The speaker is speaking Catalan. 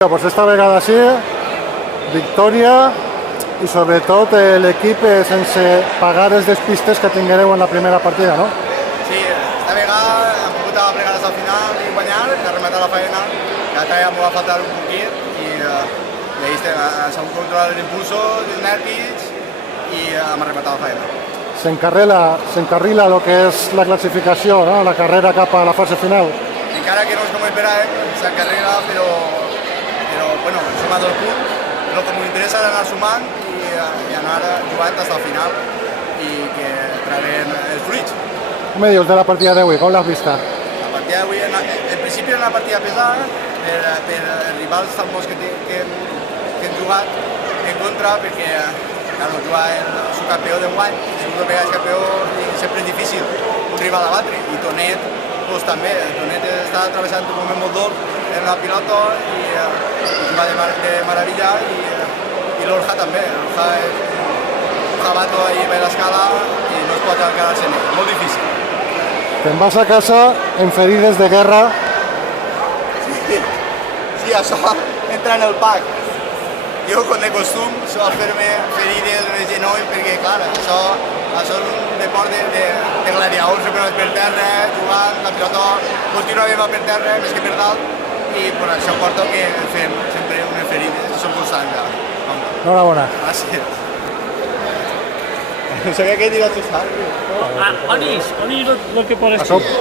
Pues esta vegada sí, victòria i sobretot l'equip sense pagar els despistes que tinguereu en la primera partida, no? Sí, esta vegada hem pogut plegar fins al final i guanyar, rematar la feina. L'altre dia m'ho va faltar un poquit i ahí estem, s'han controlat l'impulso, els nervis i hem rematat la feina. S'encarrila el que és la classificació, no? La carrera cap a la fase final. Encara que no és com esperàvem, s'encarrega, però bueno, hem sumat el punt. El que m'interessa és anar sumant i anar jugant fins al final i que traguem els fruits. Què me dius de la partida d'avui? Com l'has vista? La partida d'avui, en principi, era una partida pesada per els rivals tan bons que hem jugat en contra, perquè claro, jugar el subcampió d'enguany, el segon vegada és campió, sempre és difícil un rival a batre, i Tonet pues, també. Tonet està travessant un moment molt dur en la pilota i juga de meravella, i l'Orja també. L'Orja és un jabato ahí per l'escala i no es pot quedar-se en ell, molt difícil. Te'n vas a casa en ferides de guerra. Sí, això entra en el pack. Jo, com de costum, sol fer-me ferides en el genoll perquè, clar, això és un deport de gladiadors, sempre per terra, jugant, la pilota contínuament va per terra, més que per dalt, i per això porto que fem sempre unes ferides, són constants. Enhorabona. Gràcies. No sabia què dir a tu, saps? On és el que poses Això tu?